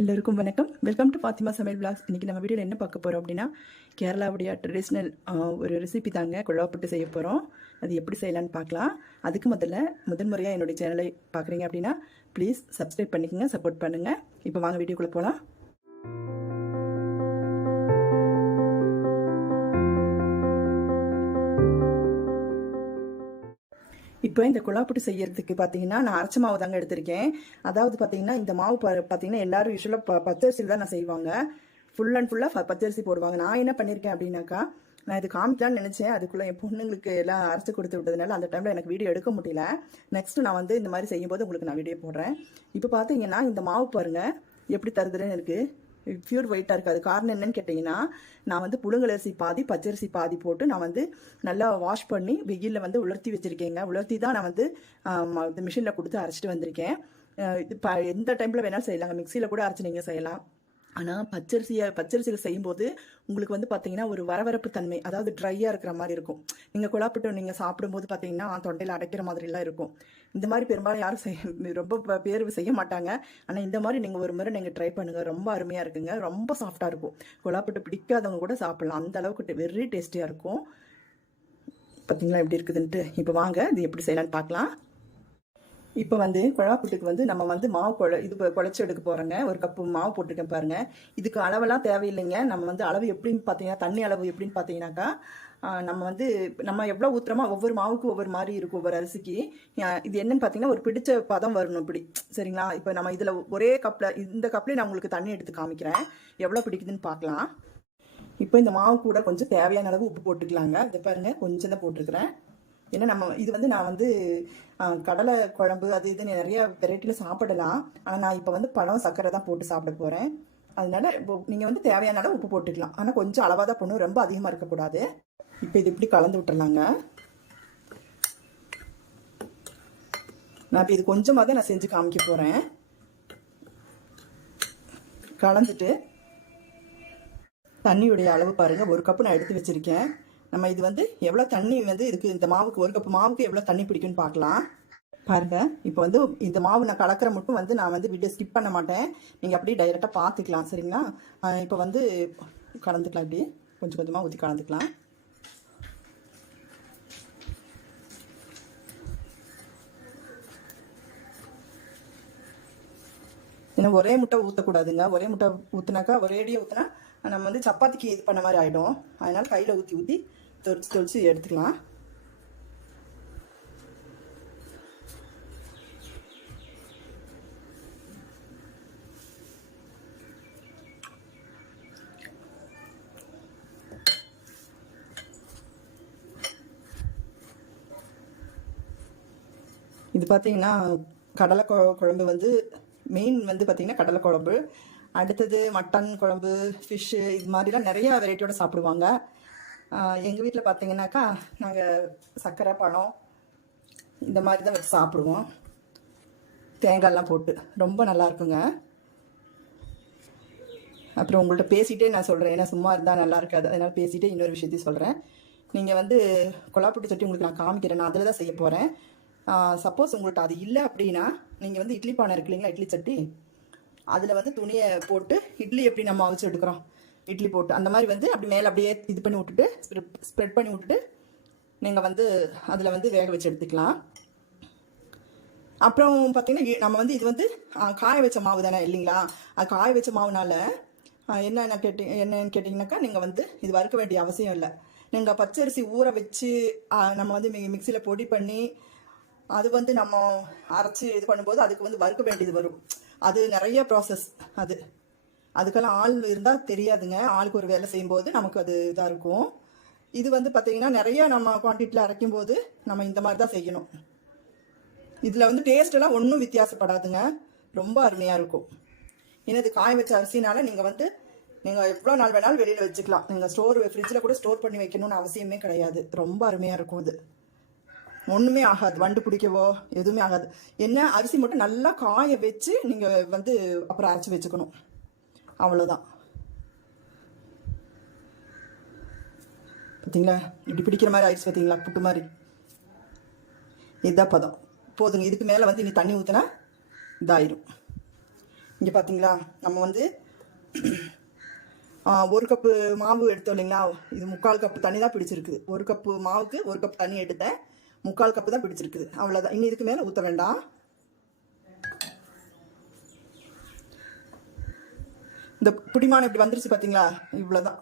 எல்லோருக்கும் வணக்கம். Welcome to Fathima சமையல் விலாக்ஸ். இன்றைக்கி நம்ம வீடியோவில் என்ன பார்க்க போகிறோம் அப்படின்னா, கேரளாவுடைய ட்ரெடிஷ்னல் ஒரு ரெசிபி தாங்க குழாப்புட்டு செய்ய போகிறோம். அது எப்படி செய்யலான்னு பார்க்கலாம். அதுக்கு முதன்முறையாக என்னுடைய சேனலை பார்க்குறீங்க அப்படின்னா ப்ளீஸ் சப்ஸ்கிரைப் பண்ணிக்கோங்க, சப்போர்ட் பண்ணுங்கள். இப்போ வாங்க வீடியோக்குள்ளே போகலாம். இப்போ இந்த குழாப்புட்டு செய்யறதுக்கு பார்த்தீங்கன்னா நான் அரைச்ச மாவு தாங்க எடுத்திருக்கேன். அதாவது பார்த்தீங்கன்னா இந்த மாவு பார்த்தீங்கன்னா எல்லாரும் யூஸ்வலாக பச்சரிசியில் தான் நான் செய்வாங்க. ஃபுல் அண்ட் ஃபுல்லாக பச்சரிசி போடுவாங்க. நான் என்ன பண்ணியிருக்கேன் அப்படின்னாக்கா, நான் இது காமிக்கலான்னு நினச்சேன். அதுக்குள்ளே என் பொண்ணுங்களுக்கு எல்லாம் அரைச்சி கொடுத்து விட்டதுனால அந்த டைமில் எனக்கு வீடியோ எடுக்க முடியல. நெக்ஸ்ட்டு நான் வந்து இந்த மாதிரி செய்யும்போது உங்களுக்கு நான் வீடியோ போடுறேன். இப்போ பார்த்தீங்கன்னா இந்த மாவு பாருங்கள் எப்படி தருதுன்னு இருக்குது. பியூர் ஒயிட்டாக இருக்காது. காரணம் என்னன்னு கேட்டிங்கன்னா, நான் வந்து புழுங்கலரிசி பாதி பச்சரிசி பாதி போட்டு நான் வந்து நல்லா வாஷ் பண்ணி வெயிலில் வந்து உலர்த்தி வச்சுருக்கேங்க. உலர்த்தி தான் நான் வந்து மிஷினில் கொடுத்து அரைச்சிட்டு வந்திருக்கேன். இப்போ எந்த டைமில் வேணாலும் செய்யலாங்க. மிக்சியில் கூட அரைச்சி நீங்கள் செய்யலாம். ஆனால் பச்சரிசியில் செய்யும்போது உங்களுக்கு வந்து பார்த்தீங்கன்னா ஒரு வரவரப்பு தன்மை, அதாவது ட்ரையாக இருக்கிற மாதிரி இருக்கும். நீங்கள் குழாப்பிட்டு நீங்கள் சாப்பிடும்போது பார்த்தீங்கன்னா தொண்டையில் அடைக்கிற மாதிரிலாம் இருக்கும். இந்த மாதிரி பெரும்பாலும் யாரும் ரொம்ப பேர் செய்ய மாட்டாங்க. ஆனால் இந்த மாதிரி நீங்கள் ஒரு முறை நீங்கள் ட்ரை பண்ணுங்கள். ரொம்ப அருமையாக இருக்குங்க. ரொம்ப சாஃப்டாக இருக்கும். குழாப்பிட்டு பிடிக்காதவங்க கூட சாப்பிட்லாம். அந்த அளவுக்கு வெரி டேஸ்டியாக இருக்கும். பார்த்தீங்களா எப்படி இருக்குதுன்ட்டு. இப்போ வாங்க இது எப்படி செய்யலான்னு பார்க்கலாம். இப்போ வந்து குழாப்புட்டுக்கு வந்து நம்ம வந்து மாவு குழச்சி எடுக்க போகிறோங்க. ஒரு கப்பு மாவு போட்டுருக்கேன் பாருங்கள். இதுக்கு அளவெல்லாம் தேவையில்லைங்க. நம்ம வந்து அளவு எப்படின்னு பார்த்தீங்கன்னா, தண்ணி அளவு எப்படின்னு பார்த்தீங்கன்னாக்கா, நம்ம எவ்வளோ ஊற்றுறோமோ ஒவ்வொரு மாவுக்கு ஒவ்வொரு மாதிரி இருக்கும், ஒவ்வொரு அரிசிக்கு. இது என்னன்னு பார்த்தீங்கன்னா ஒரு பிடிச்ச பதம் வரணும் இப்படி, சரிங்களா? இப்போ நம்ம இதில் ஒரே கப்பில் இந்த கப்லேயே நான் உங்களுக்கு தண்ணி எடுத்து காமிக்கிறேன். எவ்வளோ பிடிக்குதுன்னு பார்க்கலாம். இப்போ இந்த மாவு கூட கொஞ்சம் தேவையான அளவு உப்பு போட்டுக்கலாங்க. இதை பாருங்கள், கொஞ்சம் தான் போட்டிருக்கிறேன். ஏன்னா நம்ம இது வந்து நான் வந்து கடலை குழம்பு அது இது நிறைய வெரைட்டியில் சாப்பிடலாம். ஆனால் நான் இப்போ வந்து பழம் சர்க்கரை தான் போட்டு சாப்பிட போகிறேன். அதனால நீங்கள் வந்து தேவையான அளவு உப்பு போட்டுக்கலாம். ஆனால் கொஞ்சம் அளவாக தான் போடணும், ரொம்ப அதிகமாக இருக்கக்கூடாது. இப்போ இது இப்படி கலந்து விட்டுறலாங்க. நான் இப்போ இது கொஞ்சமாக தான் நான் செஞ்சு காமிக்க போகிறேன். கலந்துட்டு தண்ணியுடைய அளவு பாருங்கள். ஒரு கப்பு நான் எடுத்து வச்சுருக்கேன். நம்ம இது வந்து எவ்வளோ தண்ணி வந்து இதுக்கு, இந்த மாவுக்கு ஒரு கப்பு மாவுக்கு எவ்வளோ தண்ணி பிடிக்குன்னு பார்க்கலாம். பாருங்கள், இப்போ வந்து இந்த மாவு நான் கலக்கிற மட்டும் வந்து நான் வந்து வீடியோ ஸ்கிப் பண்ண மாட்டேன். நீங்கள் அப்படியே டைரெக்டாக பார்த்துக்கலாம், சரிங்களா? இப்போ வந்து கலந்துக்கலாம். இப்படி கொஞ்சம் கொஞ்சமாக ஊற்றி கலந்துக்கலாம். ஏன்னா ஒரே முட்டை ஊற்றக்கூடாதுங்க. ஒரே முட்டை ஊற்றினாக்கா, ஒரேடியாக ஊற்றினா நம்ம வந்து சப்பாத்திக்கு இது பண்ண மாதிரி ஆகிடும். அதனால் கையில் ஊற்றி தொளிச்சு எடுத்துக்கலாம். இது பார்த்தீங்கன்னா கடலை குழம்பு வந்து மெயின் வந்து பார்த்தீங்கன்னா கடலை குழம்பு. அடுத்தது மட்டன் குழம்பு, ஃபிஷ்ஷு, இது மாதிரிலாம் நிறையா வெரைட்டியோட சாப்பிடுவாங்க. எங்கள் வீட்டில் பார்த்தீங்கன்னாக்கா நாங்கள் சர்க்கரை பழம் இந்த மாதிரி தான் வச்சு சாப்பிடுவோம். தேங்காயெல்லாம் போட்டு ரொம்ப நல்லாயிருக்குங்க. அப்புறம் உங்கள்கிட்ட பேசிகிட்டே நான் சொல்கிறேன், ஏன்னா சும்மா இருந்தால் நல்லா இருக்காது. அதனால் பேசிகிட்டே இன்னொரு விஷயத்தையும் சொல்கிறேன். நீங்கள் வந்து குழாப்புட்டு சட்டி உங்களுக்கு நான் காமிக்கிறேன். நான் அதில் தான் செய்ய போகிறேன். சப்போஸ் உங்கள்கிட்ட அது இல்லை அப்படின்னா நீங்கள் வந்து இட்லி பானை இருக்கு இல்லைங்களா, இட்லி சட்டி, அதில் வந்து துணியை போட்டு இட்லி எப்படி நம்ம அவிச்சு எடுக்கிறோம், இட்லி போட்டு அந்த மாதிரி வந்து அப்படி மேலே அப்படியே இது பண்ணி விட்டுட்டு ஸ்ப்ரெட் பண்ணி விட்டுட்டு நீங்கள் வந்து அதில் வந்து வேக வச்சு எடுத்துக்கலாம். அப்புறம் பார்த்தீங்கன்னா நம்ம வந்து இது வந்து காய வச்ச மாவு தானே இல்லைங்களா? அது காய வச்ச மாவுனால என்னென்னு கேட்டிங்கனாக்கா, நீங்கள் வந்து இது வறுக்க வேண்டிய அவசியம் இல்லை. நீங்கள் பச்சரிசி ஊற வச்சு நம்ம வந்து மிக்சியில் பொடி பண்ணி அது வந்து நம்ம அரைச்சி இது பண்ணும்போது அதுக்கு வந்து வறுக்க வேண்டியது வரும். அது நிறைய ப்ராசஸ். அதுக்கெல்லாம் ஆள் இருந்தால் தெரியாதுங்க. ஆளுக்கு ஒரு வேலை செய்யும்போது நமக்கு அது இதாக இருக்கும். இது வந்து பார்த்திங்கன்னா நிறையா நம்ம குவான்டிட்டியில் அரைக்கும் போது நம்ம இந்த மாதிரி தான் செய்யணும். இதில் வந்து டேஸ்ட்டெல்லாம் ஒன்றும் வித்தியாசப்படாதுங்க. ரொம்ப அருமையாக இருக்கும். ஏன்னா இது காய வச்ச அரிசினால நீங்கள் எவ்வளோ நாள் வேணாலும் வெளியில் வச்சுக்கலாம். நீங்கள் ஃப்ரிட்ஜில் கூட ஸ்டோர் பண்ணி வைக்கணும்னு அவசியமே கிடையாது. ரொம்ப அருமையாக இருக்கும். இது ஒன்றுமே ஆகாது, வண்டு பிடிக்கவோ எதுவுமே ஆகாது. என்ன அரிசி மட்டும் நல்லா காய வச்சு நீங்கள் வந்து அப்புறம் அரைச்சி வச்சுக்கணும், அவ்வளோதான். பார்த்தீங்களா இப்படி பிடிக்கிற மாதிரி ஆயிடுச்சு, பார்த்தீங்களா புட்டு மாதிரி. இதுதான் பதம் போதுங்க. இதுக்கு மேலே வந்து இனி தண்ணி ஊற்றினா இதாயிடும். இங்கே பார்த்தீங்களா, நம்ம வந்து 1 கப்பு மாவு எடுத்தோம் இல்லைங்களா, இது 3/4 கப்பு தண்ணி தான் பிடிச்சிருக்குது. 1 கப்பு மாவுக்கு 1 கப் தண்ணி எடுத்தேன், 3/4 கப்பு தான் பிடிச்சிருக்குது. அவ்வளோதான், இன்னும் இதுக்கு மேலே ஊற்ற வேண்டாம். இந்த புடிமானம் இப்படி வந்துருச்சு பார்த்தீங்களா, இவ்வளோதான்.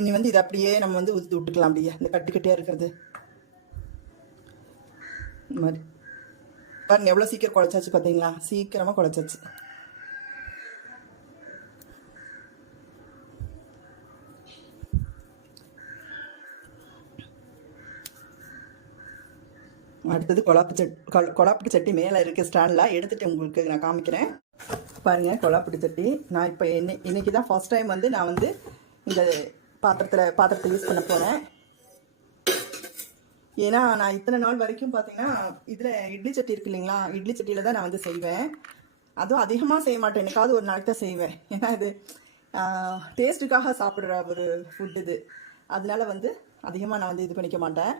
இனி வந்து இதை அப்படியே நம்ம வந்து ஊற்றி விட்டுக்கலாம். அப்படியே இந்த கட்டி கட்டியாக இருக்கிறது இந்த மாதிரி பாருங்க, எவ்வளோ சீக்கிரம் குழச்சாச்சு பார்த்தீங்களா, சீக்கிரமாக குழச்சாச்சு. அடுத்தது கொழாப்புட்டு சட்டி மேலே இருக்க ஸ்டாண்டில் எடுத்துகிட்டு உங்களுக்கு நான் காமிக்கிறேன். பாருங்கள், கொழாப்புட்டு சட்டி நான் இப்போ இன்னைக்கு தான் ஃபர்ஸ்ட் டைம் வந்து நான் வந்து இந்த பாத்திரத்தை யூஸ் பண்ண போகிறேன். ஏன்னா நான் இத்தனை நாள் வரைக்கும் பார்த்தீங்கன்னா இதில் இட்லி சட்டி இருக்கு இல்லைங்களா, இட்லி சட்டியில் தான் நான் வந்து செய்வேன். அதுவும் அதிகமாக செய்ய மாட்டேன், எனக்காவது ஒரு நாளைக்கு தான் செய்வேன். ஏன்னா இது டேஸ்ட்டுக்காக சாப்பிட்ற ஒரு ஃபுட் இது. அதனால வந்து அதிகமாக நான் வந்து இது பண்ணிக்க மாட்டேன்.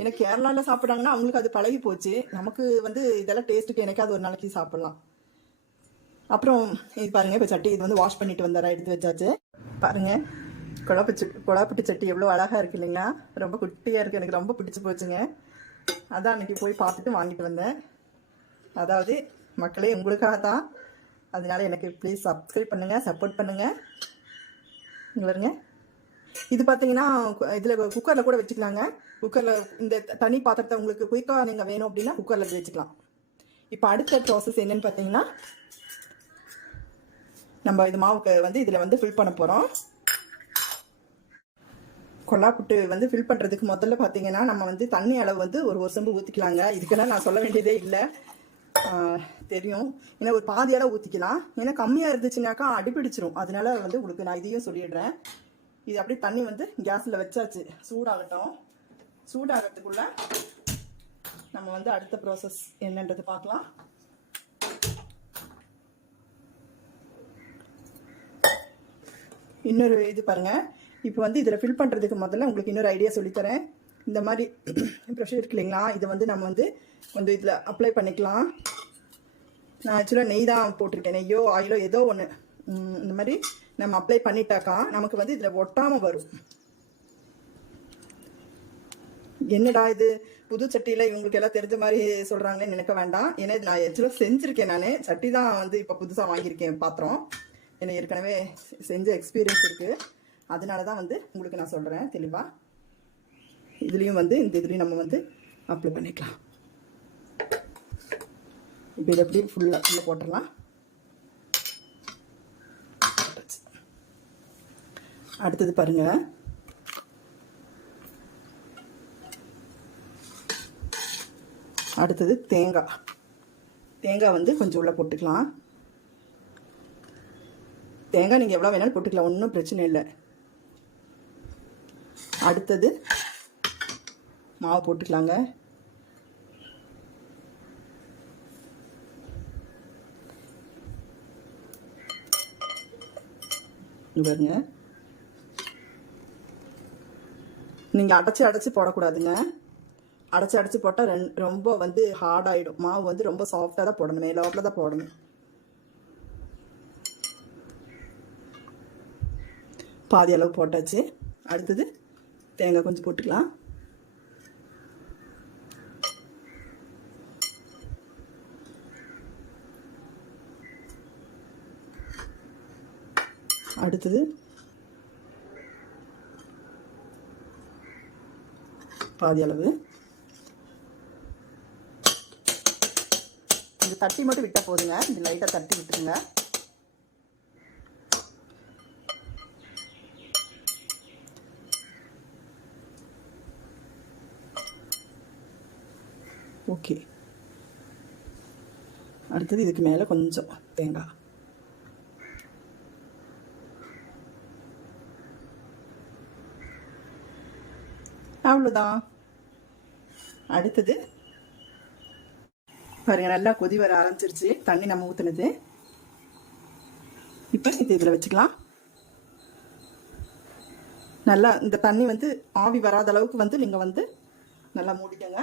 ஏன்னா கேரளாவில் சாப்பிட்றாங்கன்னா அவங்களுக்கு அது பழகி போச்சு. நமக்கு வந்து இதெல்லாம் டேஸ்ட்டுக்கு எனக்காவது ஒரு நாளைக்கு சாப்பிட்லாம். அப்புறம் இது பாருங்கள், இப்போ சட்டி இது வந்து வாஷ் பண்ணிட்டு வந்தாரா, எடுத்து வச்சாச்சு. பாருங்கள், கொழாப்புட்டு சட்டி எவ்வளோ அழகாக இருக்குது இல்லைங்களா, ரொம்ப குட்டியாக இருக்குது. எனக்கு ரொம்ப பிடிச்சி போச்சுங்க. அதான் அன்றைக்கி போய் பார்த்துட்டு வாங்கிட்டு வந்தேன். அதாவது மக்களே உங்களுக்காக தான். அதனால எனக்கு ப்ளீஸ் சப்ஸ்கிரைப் பண்ணுங்கள், சப்போர்ட் பண்ணுங்கள். வருங்க, இது பார்த்தீங்கன்னா இதில் குக்கரில் கூட வச்சுக்கலாங்க. குக்கரில் இந்த தனி பாத்திரத்தை உங்களுக்கு குயிக்காக நீங்கள் வேணும் அப்படின்னா குக்கரில் வச்சுக்கலாம். இப்போ அடுத்த ப்ராசஸ் என்னென்னு பார்த்தீங்கன்னா, நம்ம இது மாவுக்கு வந்து இதில் வந்து ஃபில் பண்ண போகிறோம். கொழாப்புட்டு வந்து ஃபில் பண்ணுறதுக்கு முதல்ல பார்த்தீங்கன்னா நம்ம வந்து தண்ணி அளவு வந்து ஒரு சொம்பு ஊற்றிக்கலாங்க. இதுக்கெல்லாம் நான் சொல்ல வேண்டியதே இல்லை, தெரியும். ஏன்னா ஒரு பாதி அளவு ஊற்றிக்கலாம். ஏன்னா கம்மியாக இருந்துச்சுனாக்கா அடிப்பிடிச்சிரும். அதனால வந்து உங்களுக்கு நான் இதையும் சொல்லிடுறேன். இது அப்படியே தண்ணி வந்து கேஸில் வச்சாச்சு, சூடாகட்டும். சூடாகிறதுக்குள்ள நம்ம வந்து அடுத்த ப்ராசஸ் என்னன்றது பார்க்கலாம். இன்னொரு இது பாருங்கள், இப்போ வந்து இதில் ஃபில் பண்ணுறதுக்கு முதல்ல உங்களுக்கு இன்னொரு ஐடியா சொல்லித்தரேன். இந்த மாதிரி ப்ரெஷர் இருக்கு இல்லைங்களா, இதை வந்து நம்ம வந்து கொஞ்சம் இதில் அப்ளை பண்ணிக்கலாம். நான் ஆக்சுவலாக நெய் தான் போட்டிருக்கேன், நெய்யோ ஆயிலோ ஏதோ ஒன்று. இந்த மாதிரி நம்ம அப்ளை பண்ணிட்டாக்கா நமக்கு வந்து இதில் ஒட்டாமல் வரும். என்னடா இது புது சட்டியில் இவங்களுக்கு எல்லாம் தெரிஞ்ச மாதிரி சொல்கிறாங்களேன்னு நினைக்க வேண்டாம். ஏன்னா இது நான் ஆக்சுவலாக செஞ்சுருக்கேன். நான் சட்டி தான் வந்து இப்போ புதுசாக வாங்கியிருக்கேன் பாத்திரம். எனக்கு ஏற்கனவே செஞ்ச எக்ஸ்பீரியன்ஸ் இருக்குது. அதனால தான் வந்து உங்களுக்கு நான் சொல்கிறேன் தெளிவாக. இதுலேயும் வந்து இந்த இதுலேயும் நம்ம வந்து அப்ளை பண்ணிக்கலாம். இப்போ இதை எப்படி ஃபுல்லாக போட்டுடலாம். அடுத்தது பாருங்கள், அடுத்தது தேங்காய் வந்து கொஞ்சம் உள்ளே போட்டுக்கலாம். தேங்காய் நீங்கள் எவ்வளோ வேணாலும் போட்டுக்கலாம், ஒன்றும் பிரச்சனை இல்லை. அடுத்தது மாவு போட்டுக்கலாங்க. பாருங்க, நீங்கள் அடைச்சி போடக்கூடாதுங்க. அடைச்சி போட்டால் ரொம்ப வந்து ஹார்டாகிடும். மாவு வந்து ரொம்ப சாஃப்டாக தான் போடணும், மேலோட்டில் தான் போடணும். பாதி அளவு போட்டாச்சு. அடுத்தது தேங்காய் கொஞ்சம் போட்டுக்கலாம். அடுத்தது பாதி அளவு. இந்த தட்டி மட்டும் விட்டால் போதுங்க, இந்த லைட்டாக தட்டி விட்டுருங்க. ஓகே, அடுத்தது இதுக்கு மேலே கொஞ்சம் தேங்காய். அவ்வளோதான். அடுத்தது பாருங்க, நல்லா கொதி வர ஆரம்பிச்சிருச்சு தண்ணி நம்ம ஊற்றுனது. இப்போ இது இதில் வச்சுக்கலாம். நல்லா இந்த தண்ணி வந்து ஆவி வராத அளவுக்கு வந்து நீங்கள் வந்து நல்லா மூடிக்கங்க.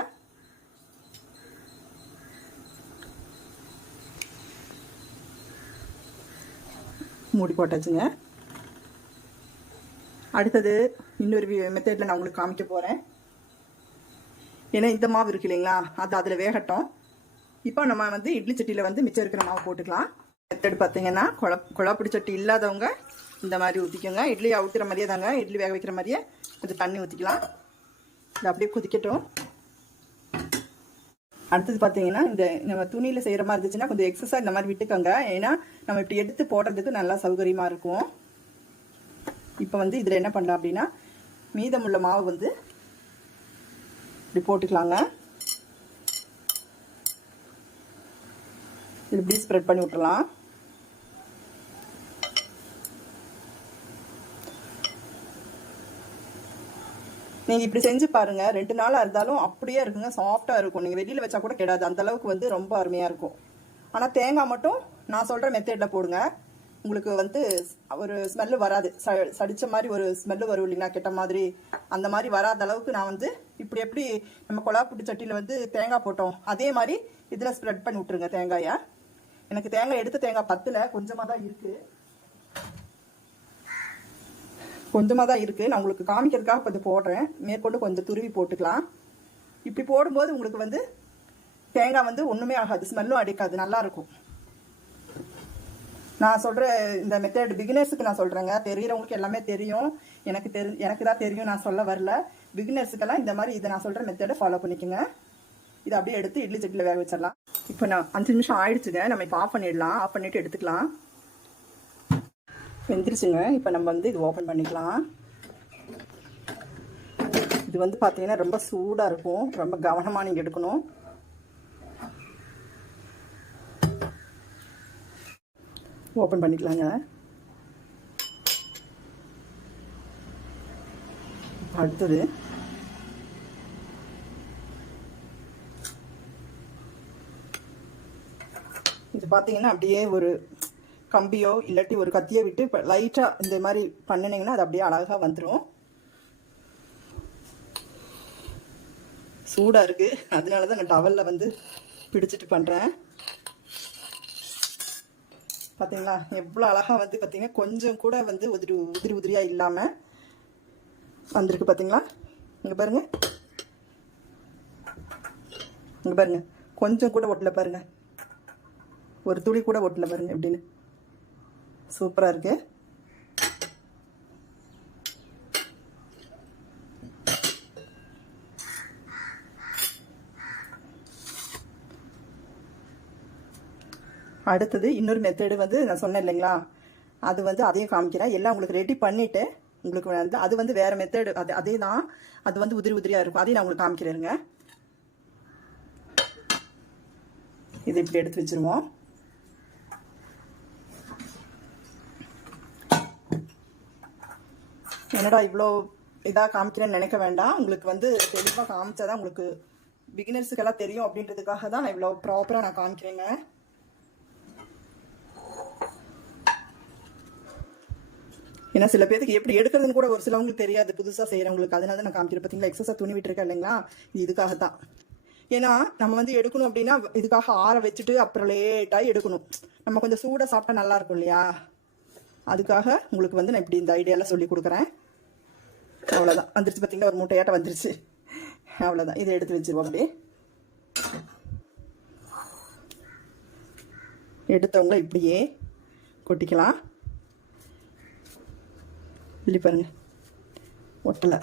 மூடி போட்டாச்சுங்க. அடுத்தது இன்னொரு மெத்தடில் நான் உங்களுக்கு காமிக்க போகிறேன். ஏன்னா இந்த மாவு இருக்கு இல்லைங்களா, அது அதில் வேகட்டும். இப்போ நம்ம வந்து இட்லி சட்டியில் வந்து மிச்சம் இருக்கிற மாவு போட்டுக்கலாம். மெத்தட் பார்த்தீங்கன்னா, குழாப்பிடி சட்டி இல்லாதவங்க இந்த மாதிரி ஊற்றிக்கோங்க. இட்லி ஊற்றுற மாதிரியே தாங்க, இட்லி வேக வைக்கிற மாதிரியே கொஞ்சம் தண்ணி ஊற்றிக்கலாம். இது அப்படியே கொதிக்கட்டும். அடுத்தது பார்த்தீங்கன்னா, இந்த நம்ம துணியில் செய்கிற மாதிரி இருந்துச்சுன்னா கொஞ்சம் எக்ஸஸாக இந்த மாதிரி விட்டுக்கோங்க. ஏன்னா நம்ம இப்படி எடுத்து போடுறதுக்கு நல்லா சௌகரியமாக இருக்கும். இப்போ வந்து இதில் என்ன பண்ணலாம் அப்படின்னா, மீதமுள்ள மாவு வந்து இப்படி போட்டுக்கலாங்க. இது இப்படி ஸ்ப்ரெட் பண்ணி விட்டுறலாம். நீங்கள் இப்படி செஞ்சு பாருங்கள். 2 நாளாக இருந்தாலும் அப்படியே இருக்குங்க, சாஃப்டாக இருக்கும். நீங்கள் வெளியில் வச்சா கூட கெடாது, அந்தளவுக்கு வந்து ரொம்ப அருமையாக இருக்கும். ஆனால் தேங்காய் மட்டும் நான் சொல்கிற மெத்தடில் போடுங்க. உங்களுக்கு வந்து ஒரு ஸ்மெல்லு வராது. சடித்த மாதிரி ஒரு ஸ்மெல்லு வரும் இல்லைங்களா, கெட்ட மாதிரி. அந்த மாதிரி வராத அளவுக்கு நான் வந்து இப்படி எப்படி நம்ம குழாப்புட்டு சட்டியில் வந்து தேங்காய் போட்டோம் அதே மாதிரி இதில் ஸ்ப்ரெட் பண்ணி விட்ருங்க தேங்காயை. எனக்கு தேங்காய் எடுத்த தேங்காய் பத்தில் கொஞ்சமாக தான் இருக்குது. நான் உங்களுக்கு காமிக்கிறதுக்காக கொஞ்சம் போடுறேன். மேற்கொண்டு கொஞ்சம் துருவி போட்டுக்கலாம். இப்படி போடும்போது உங்களுக்கு வந்து தேங்காய் வந்து ஒன்றுமே ஆகாது, ஸ்மெல்லும் அடிக்காது, நல்லாயிருக்கும். நான் சொல்கிற இந்த மெத்தட் பிகினர்ஸுக்கு நான் சொல்கிறேங்க. தெரிகிறவங்களுக்கு எல்லாமே தெரியும். எனக்கு தான் தெரியும், நான் சொல்ல வரல. பிகினர்ஸுக்கெல்லாம் இந்த மாதிரி இதை நான் சொல்கிற மெத்தடை ஃபாலோ பண்ணிக்கோங்க. இதை அப்படியே எடுத்து இட்லி சட்டியில் வேக வச்சிடலாம். இப்போ நான் 5 நிமிஷம் ஆயிடுச்சுங்க. நம்ம இப்போ ஆஃப் பண்ணிடலாம். ஆஃப் பண்ணிவிட்டு எடுத்துக்கலாம். வெந்துருச்சுங்க. இப்போ நம்ம வந்து இது ஓப்பன் பண்ணிக்கலாம். இது வந்து பார்த்தீங்கன்னா ரொம்ப சூடாக இருக்கும், ரொம்ப கவனமாக நீங்கள் எடுக்கணும். ஓப்பன் பண்ணிக்கலாங்க. அடுத்தது இது பார்த்தீங்கன்னா அப்படியே ஒரு கம்பியோ இல்லாட்டி ஒரு கத்தியோ விட்டு இப்போ லைட்டாக இந்த மாதிரி பண்ணினீங்கன்னா அது அப்படியே அழகாக வந்துடும். சூடாக இருக்குது, அதனால தான் நான் டவலில் வந்து பிடிச்சிட்டு பண்ணுறேன். பார்த்தீங்களா எவ்வளோ அழகாக வந்து பார்த்தீங்கன்னா கொஞ்சம் கூட வந்து உதிரியாக இல்லாமல் வந்திருக்கு. பார்த்தீங்களா, இங்கே பாருங்கள், இங்கே பாருங்கள், கொஞ்சம் கூட ஒட்டலை பாருங்கள், ஒரு துளி கூட ஒட்டலை பாருங்கள் எப்படின்னு. சூப்பராக இருக்கு. அடுத்தது இன்னொரு மெத்தடு வந்து நான் சொன்னேன் இல்லைங்களா, அது வந்து அதையும் காமிக்கிறேன். எல்லாம் உங்களுக்கு ரெடி பண்ணிவிட்டு உங்களுக்கு வந்து அது வந்து வேறு மெத்தடு, அதே தான். அது வந்து உதிரியாக இருக்கும். அதையும் நான் உங்களுக்கு காமிக்கிறேங்க. இது இப்படி எடுத்து வச்சுருவோம். என்னடா இவ்வளோ இதாக காமிக்கிறேன்னு நினைக்க வேண்டாம். உங்களுக்கு வந்து தெளிவாக காமிச்சாதான் உங்களுக்கு பிகினர்ஸுக்கெல்லாம் தெரியும் அப்படின்றதுக்காக தான் நான் இவ்வளோ ப்ராப்பராக நான் காமிக்கிறேங்க. ஏன்னா சில பேருக்கு எப்படி எடுக்கிறதுன்னு கூட ஒரு சிலவங்களுக்கு தெரியாது, புதுசாக செய்கிறவங்களுக்கு. அதனால தான் நான் காமிக்கிறேன். பார்த்தீங்களா, எக்ஸஸாக துணி விட்டுருக்கேன் இல்லைங்களா, இதுக்காக தான். ஏன்னா நம்ம வந்து எடுக்கணும் அப்படின்னா இதுக்காக ஆற வச்சுட்டு அப்புறம் லேட்டாக எடுக்கணும். நம்ம கொஞ்சம் சூடாக சாப்பிட்டா நல்லாயிருக்கும் இல்லையா, அதுக்காக உங்களுக்கு வந்து நான் இப்படி இந்த ஐடியாலாம் சொல்லி கொடுக்குறேன். அவ்வளோதான், வந்துருச்சு. பார்த்தீங்கன்னா ஒரு மூட்டையாட்டம் வந்துருச்சு. அவ்வளோதான், இதை எடுத்து வச்சிருவோம். அப்படியே எடுத்தவங்கள இப்படியே கொட்டிக்கலாம். இப்படி பாருங்க, ஒட்டலை.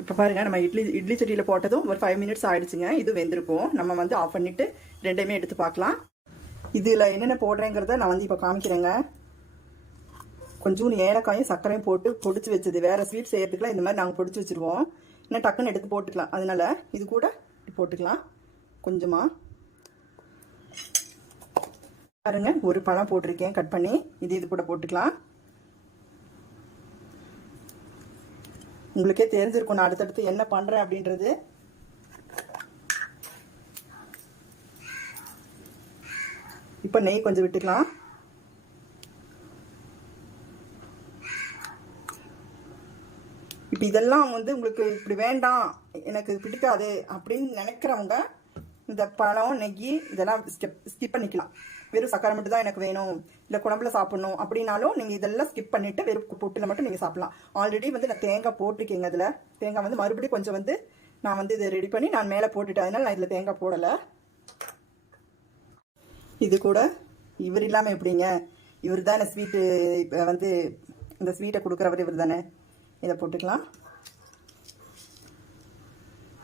இப்போ பாருங்கள், நம்ம இட்லி சட்டியில் போட்டதும் ஒரு 5 மினிட்ஸ் ஆகிடுச்சுங்க. இது வெந்திருக்கும். நம்ம வந்து ஆஃப் பண்ணிவிட்டு ரெண்டையுமே எடுத்து பார்க்கலாம். இதில் என்னென்ன போடுறேங்கிறத நான் வந்து இப்போ காமிக்கிறேங்க. கொஞ்சம் ஏலக்காயும் சர்க்கரையும் போட்டு பொடிச்சு வச்சது. வேறு ஸ்வீட் செய்கிறதுக்குலாம் இந்த மாதிரி நாங்கள் பொடிச்சு வச்சுருவோம். இன்னும் டக்குன்னு எடுத்து போட்டுக்கலாம். அதனால் இது கூட போட்டுக்கலாம் கொஞ்சமாக. பாருங்க, ஒரு பழம் போட்டிருக்கேன் கட் பண்ணி, இது கூட போட்டுக்கலாம். உங்களுக்கே தெரிஞ்சிருக்கும் நான் அடுத்தடுத்து என்ன பண்ணுறேன் அப்படின்றது. இப்போ நெய் கொஞ்சம் விட்டுக்கலாம். இப்போ இப்போ இதெல்லாம் வந்து உங்களுக்கு இப்படி வேண்டாம், எனக்கு பிடிக்காது அப்படின்னு நினைக்கிறவங்க இந்த பழம் நெய் இதெல்லாம் ஸ்கிப் பண்ணிக்கலாம். வெறும் சக்கரை மட்டும் தான் எனக்கு வேணும், இல்லை குழம்புல சாப்பிடணும் அப்படின்னாலும் நீங்கள் இதெல்லாம் ஸ்கிப் பண்ணிவிட்டு வெறும் பொட்டில் மட்டும் நீங்கள் சாப்பிடலாம். ஆல்ரெடி வந்து நான் தேங்காய் போட்டிருக்கேங்க. அதில் தேங்காய் வந்து மறுபடியும் கொஞ்சம் வந்து நான் வந்து இதை ரெடி பண்ணி நான் மேலே போட்டுட்டேன். அதனால் நான் இதில் தேங்காய் போடலை. இது கூட இவர் இல்லாமல் எப்படிங்க, இவர் தானே ஸ்வீட்டு வந்து இந்த ஸ்வீட்டை கொடுக்குறவர் இவர் தானே. இதை போட்டுக்கலாம்.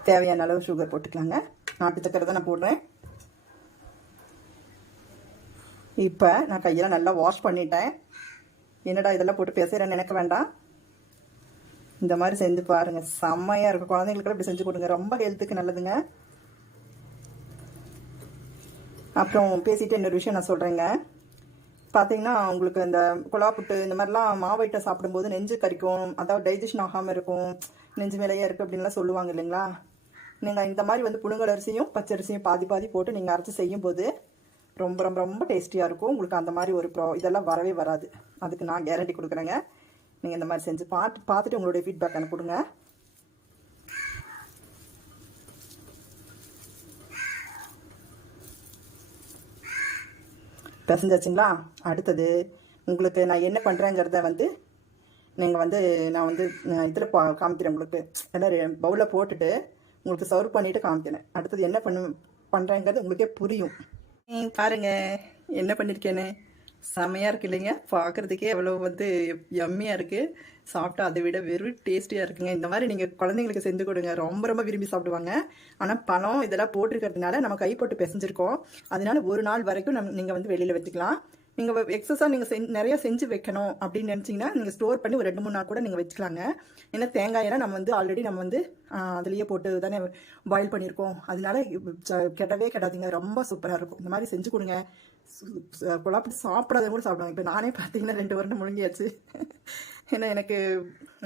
தேவையான அளவு சுகர் போட்டுக்கலாங்க. நாட்டு சக்கரை தான் நான் போடுறேன். இப்போ நான் கையெல்லாம் நல்லா வாஷ் பண்ணிட்டேன். என்னடா இதெல்லாம் போட்டு பேசுகிறேன்னு நினைக்க வேண்டாம். இந்த மாதிரி செஞ்சு பாருங்கள், செம்மையாக இருக்கும். குழந்தைங்களுக்கு இப்படி செஞ்சு கொடுங்க, ரொம்ப ஹெல்த்துக்கு நல்லதுங்க. அப்புறம் பேசிட்டு இன்னொரு விஷயம் நான் சொல்கிறேங்க. பார்த்தீங்கன்னா உங்களுக்கு இந்த குழாப்புட்டு இந்த மாதிரிலாம் மாவு ஐட்டம் சாப்பிடும்போது நெஞ்சு கறிக்கும், அதாவது டைஜஷன் ஆகாமல் இருக்கும், நெஞ்சு மேலேயே இருக்குது அப்படின்லாம் சொல்லுவாங்க இல்லைங்களா. நீங்கள் இந்த மாதிரி வந்து புழுங்கல் அரிசியும் பச்சரிசியும் பாதி பாதி போட்டு நீங்கள் அரைச்சி செய்யும்போது ரொம்ப ரொம்ப ரொம்ப டேஸ்டியாக இருக்கும். உங்களுக்கு அந்த மாதிரி ஒரு இதெல்லாம் வரவே வராது. அதுக்கு நான் கேரண்டி கொடுக்குறேங்க. நீங்கள் இந்த மாதிரி செஞ்சு பார்த்துட்டு உங்களுடைய ஃபீட்பேக் எனக்கு கொடுங்க. பிசைஞ்சாச்சுங்களா? அடுத்தது உங்களுக்கு நான் என்ன பண்ணுறேங்கிறத வந்து நீங்கள் வந்து நான் வந்து இதில் காமிக்கிறேன் உங்களுக்கு. எல்லாம் பவுலில் போட்டுட்டு உங்களுக்கு சர்வ் பண்ணிவிட்டு காமிக்கிறேன். அடுத்தது என்ன பண்ணுறேங்கிறது உங்களுக்கே புரியும். பாருங்க என்ன பண்ணியிருக்கேன்னு. செம்மையாக இருக்கு இல்லைங்க, பார்க்குறதுக்கே எவ்வளோ வந்து யம்மியாக இருக்குது. சாப்பிட்டா அதை விட வெறும் டேஸ்டியாக இருக்குங்க. இந்த மாதிரி நீங்கள் குழந்தைங்களுக்கு செஞ்சு கொடுங்க, ரொம்ப ரொம்ப விரும்பி சாப்பிடுவாங்க. ஆனால் பழம் இதெல்லாம் போட்டிருக்கிறதுனால நம்ம கை போட்டு பிசைஞ்சிருக்கோம். அதனால ஒரு நாள் வரைக்கும் நீங்கள் வந்து வெளியில் வச்சுக்கலாம். நீங்கள் எக்ஸஸாக நீங்கள் நிறையா செஞ்சு வைக்கணும் அப்படின்னு நினச்சிங்கன்னா நீங்கள் ஸ்டோர் பண்ணி ஒரு 2-3 நாள் கூட நீங்கள் வச்சுக்கலாங்க. ஏன்னா தேங்காயெல்லாம் நம்ம வந்து ஆல்ரெடி நம்ம வந்து அதுலேயே போட்டு தானே பாயில் பண்ணியிருக்கோம். அதனால கெடவே கெடாதீங்க, ரொம்ப சூப்பராக இருக்கும். இந்த மாதிரி செஞ்சு கொடுங்க. குழாப்பி சாப்பிடாத கூட சாப்பிடுவாங்க. இப்போ நானே பார்த்தீங்கன்னா 2 வருடம் முழுங்கியாச்சு. ஏன்னா எனக்கு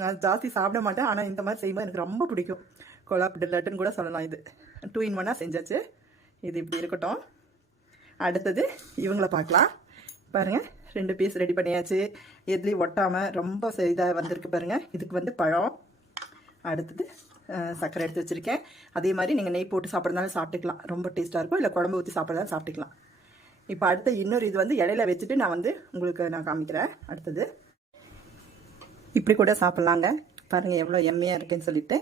நான் ஜாஸ்தி சாப்பிட மாட்டேன், ஆனால் இந்த மாதிரி செய்யும்போது எனக்கு ரொம்ப பிடிக்கும். குழாப்பிட்டு லட்டுன்னு கூட சொல்லலாம். இது 2 in 1 செஞ்சாச்சு. இது இப்படி இருக்கட்டும். அடுத்தது இவங்கள பார்க்கலாம். பாருங்கள், 2 பீஸ் ரெடி பண்ணியாச்சு. எதுலேயும் ஒட்டாமல் ரொம்ப இதாக வந்திருக்கு பாருங்கள். இதுக்கு வந்து பழம், அடுத்தது சர்க்கரை எடுத்து வச்சுருக்கேன். அதே மாதிரி நீங்கள் நெய் போட்டு சாப்பிட்றதுனாலும் சாப்பிட்டுக்கலாம், ரொம்ப டேஸ்ட்டாக இருக்கும். இல்லை குழம்பு ஊற்றி சாப்பிட்றதாலும் சாப்பிட்டுக்கலாம். இப்போ அடுத்த இன்னொரு இது வந்து இடையில வச்சுட்டு நான் வந்து உங்களுக்கு நான் காமிக்கிறேன். அடுத்தது இப்படி கூட சாப்பிட்லாங்க. பாருங்கள் எவ்வளோ எம்மையாக இருக்குன்னு சொல்லிட்டு.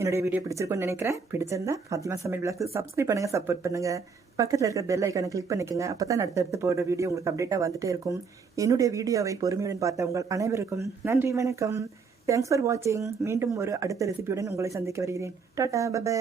என்னுடைய வீடியோ பிடிச்சிருக்குன்னு நினைக்கிறேன். பிடிச்சிருந்தா ஃபாத்திமா சமையல் விளாக்ஸ் சப்ஸ்கிரைப் பண்ணுங்கள், சப்போர்ட் பண்ணுங்கள். பக்கத்தில் இருக்கிற பெல் ஐக்கானை கிளிக் பண்ணிக்கோங்க. அப்போ தான் அடுத்தடுத்து போகிற வீடியோ உங்களுக்கு அப்டேட்டாக வந்துகிட்டே இருக்கும். என்னுடைய வீடியோவை பொறுமையுடன் பார்த்த உங்கள் அனைவருக்கும் நன்றி, வணக்கம். தேங்க்ஸ் ஃபார் வாட்சிங். மீண்டும் ஒரு அடுத்த ரெசிபியுடன் உங்களை சந்திக்க வருகிறேன். டாடா, பை.